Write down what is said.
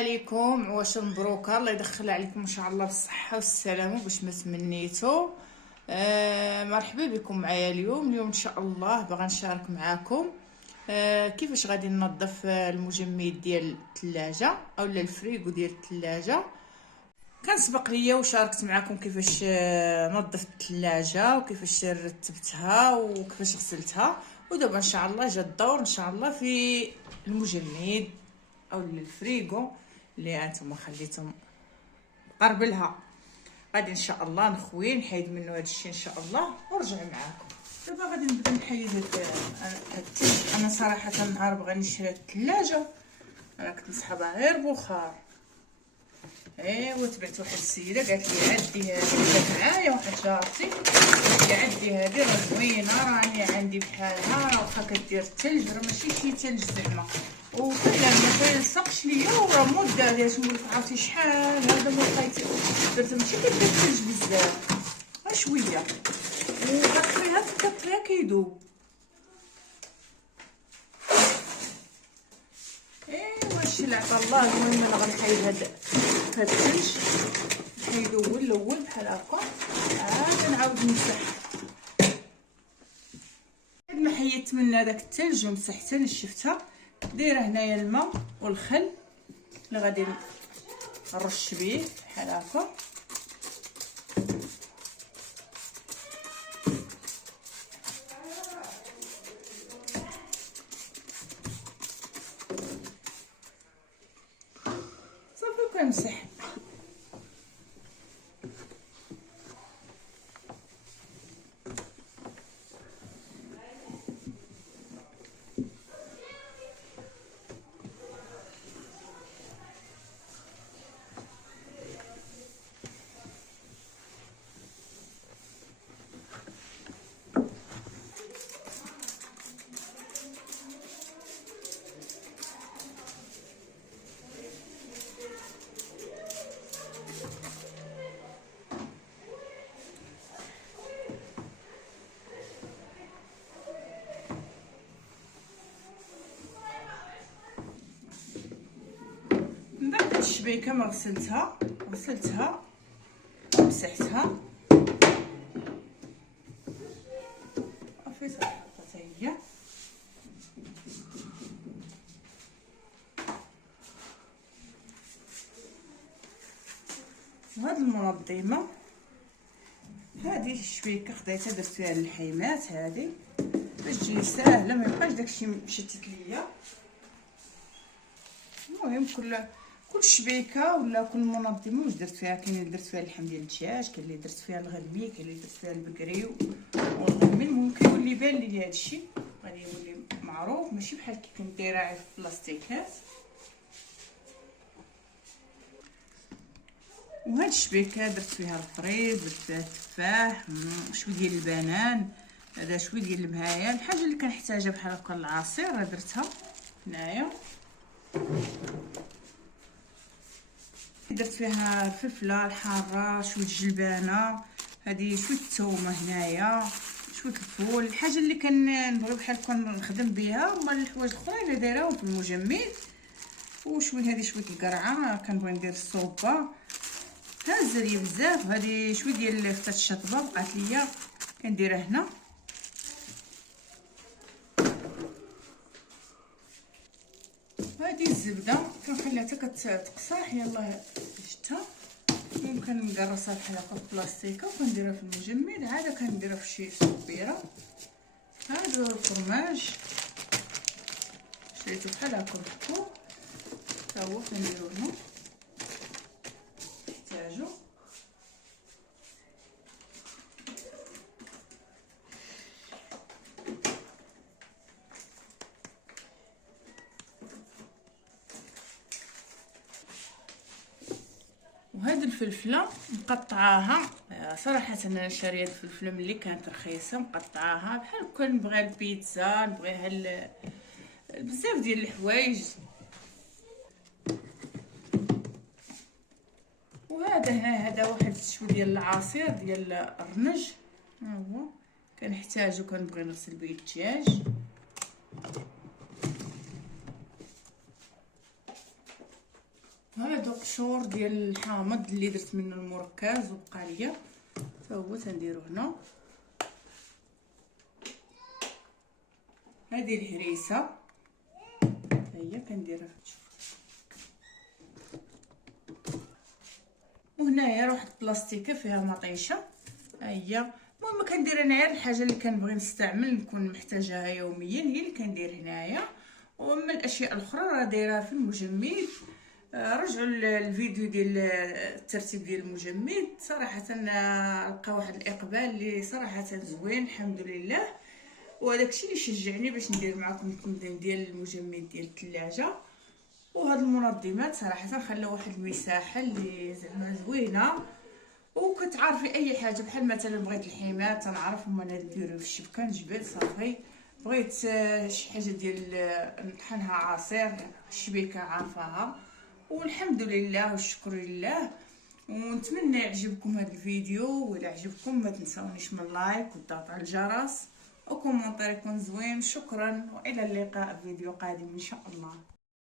عليكم. واش مبروكه، الله يدخل عليكم ان شاء الله بالصحه والسلامه باش ما تمنيتو. مرحبا بكم معايا اليوم ان شاء الله. باغا نشارك معاكم كيفاش غادي ننظف المجمد ديال الثلاجه اولا الفريغو ديال الثلاجه. كان سبق ليا وشاركت معكم كيفاش نظفت الثلاجه وكيفاش رتبتها وكيفاش غسلتها. ودابا ان شاء الله جا الدور ان شاء الله في المجمد او الفريغو اللي هانتوما خليتهم قرب لها. غادي ان شاء الله نخوي نحيد منه هذا الشيء ان شاء الله ونرجع معاكم. دابا غادي نبدا نحيد هاد الثلج. انا صراحه نهار بغا نشري الثلاجه انا كنت نسحبها غير بخار. ايوا تبعت واحد السيده قالت لي عدي هذه، معايا واحد جارتي قالت لي عدي هذه راه زوينه، راني عندي بحالها، راه واخا كدير الثلج راه ماشي شي ثلج زعما، وفعلا ما كيلصقش ليا وراه مده. ديال نقول لك عرفتي شحال هذا ما لقيت درت ماشي كدير الثلج بزاف غير شويه، وكطفيها كطفيها كيدوب. ايوا هادشي اللي عطا الله. المهم انا غنحيد هاد الثلج، نحيدو هو الاول بحال هكا، عاد نعاود نمسح. بعد ما حيدت من هذاك الثلج ومسحتها نشفتها، دايره هنايا الماء والخل اللي غادي نرش بيه بحال هكا. صافي كنمسح. الشبيكه ما غسلتها ومسحتها صافي حطيتها هي. وهاد المنظمه هذه الشبيكه خديتها درت فيها اللحيمات هذه باش تجي ساهله ما يبقاش داكشي مشتت ليا. المهم كل شبيكه ولا كل منظمه واش درت فيها. كاين اللي درت فيها اللحم ديال الدجاج، كاين اللي درت فيها الغلمي، كاين اللي درت فيها البقري والغلمي. المهم كيولي بان لي هادشي غادي يولي معروف، ماشي بحال كي كنت دايره في البلاستيكات. وهاد الشبيكه درت فيها الفريز، درت فيها التفاح، شويه ديال البنان، هذا شويه ديال المهايل، الحاجه اللي كنحتاجها بحال هكا العصير راه درتها هنايا. درت فيها الفلفله الحاره، شويه الجلبانه، هذه شويه الثومه هنايا، شويه الفول، الحاجه اللي كنبغي بحال كنخدم بها. هما الحوايج الاخرين اللي دايراهم في المجمد. وشويه هذه شويه القرعه كنبغي ندير الصوبه هازه ليا بزاف. هذه شويه ديال فتات الشطبه بقات ليا كنديرها هنا. هذه الزبده كنخليها حتى كتقصح. يلاه شفتها ممكن نقرصها بحال هكا في بلاستيكه وكنديرها في المجمد، عاده كنديرها في شي صبيره. هذا الفرماج شريته بحال هكا مفكوك حتى هو كنديرو هنا نحتاجو. وهاد الفلفله مقطعاها، صراحه انا شاريه الفلفله ملي كانت رخيصه، مقطعاها بحال كنبغي البيتزا، نبغيها بزاف ديال الحوايج. وهذا هنا هذا واحد شويه ديال العصير ديال الرنج، ها هو كنحتاجو كنبغي نغسل به الدجاج. القشور ديال الحامض اللي درت منه المركز وبقى ليا حتى هو تنديرو هنا. هذه الهريسه هي كنديرها، وهنايا واحد البلاستيكه فيها مطيشه هي. المهم كندير انايا الحاجه اللي كنبغي نستعمل نكون محتاجاها يوميا هي اللي كندير هنايا. واما الاشياء الاخرى راه دايرها في المجمد. رجعوا الفيديو ديال الترتيب ديال المجمد، صراحه لقى واحد الاقبال اللي صراحه زوين الحمد لله، وهذاك الشيء اللي شجعني باش ندير معكم التنظيم ديال المجمد ديال الثلاجه. وهاد المنظمات صراحه خلاو واحد المساحه اللي زعما زوينه، وكتعرفي اي حاجه بحال مثلا بغيت الحماه تنعرف هما نديرو في الشبكه نجبد صافي، بغيت شي حاجه ديال نطحنها عصير الشبيكه عارفاها. والحمد لله والشكر لله. ونتمنى يعجبكم هذا الفيديو، ولا عجبكم ما تنساونيش من لايك والضغط على الجرس وكومونتير يكون زوين. شكرا والى اللقاء في فيديو قادم ان شاء الله.